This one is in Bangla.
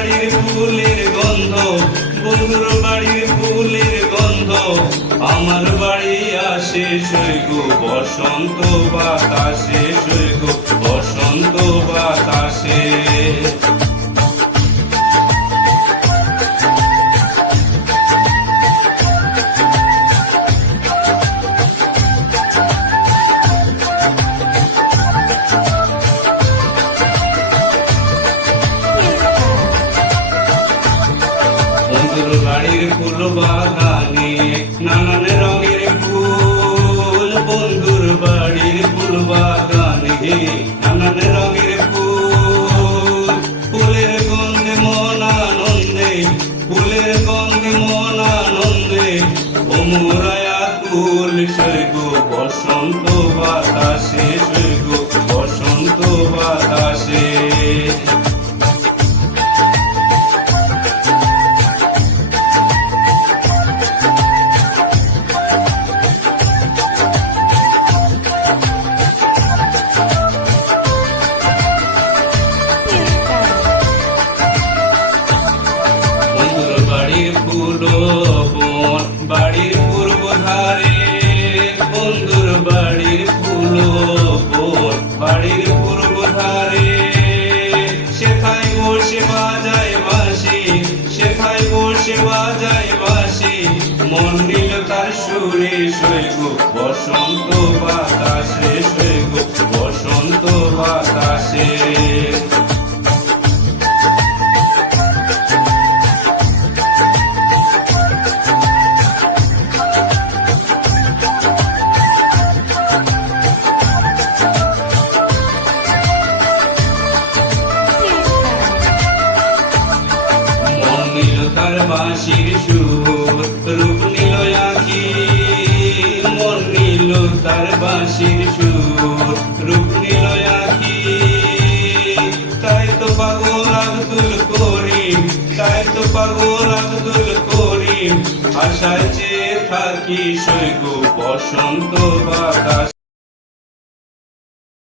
বাড়ির ফুলের গন্ধ, বন্ধুর বাড়ির ফুলের গন্ধ আমার বাড়ি আসে সৈগো বসন্ত বাতাসে, সৈগো বসন্ত বাতাসে। বন্ধুর বাড়ির ফুল বাগানে নানান রঙের ফুল, বন্ধুর বাড়ির ফুল বাগানে নানান রঙের ফুল। ফুলের গন্ধে মন আনন্দে, ফুলের গন্ধে মন আনন্দে ওমরায়া কুল, সৈগো বসন্ত বাতাসে, সৈগো বসন্ত বাতাসে। বাড়ির পূর্ব ধারে বন্ধুর বাড়ির ফুল বন, বাড়ির পূর্ব ধারে সেথায় বসে বাজায় বাঁশি, সেথায় বসে বাজায় বাঁশি মন নিল তার সুরে, সৈগো বসন্ত বাতাসে, সৈগো বসন্ত বাতাসে। তার বাঁশির সুর রূপ নিল আঁখি, মন নিল তার বাঁশির সুর রূপ নিল আঁখি। তাই তো পাগল আব্দুল করিম, তাই তো পাগল আব্দুল করিম আশায় চেয়ে থাকি, সৈগো বসন্ত বাতাস।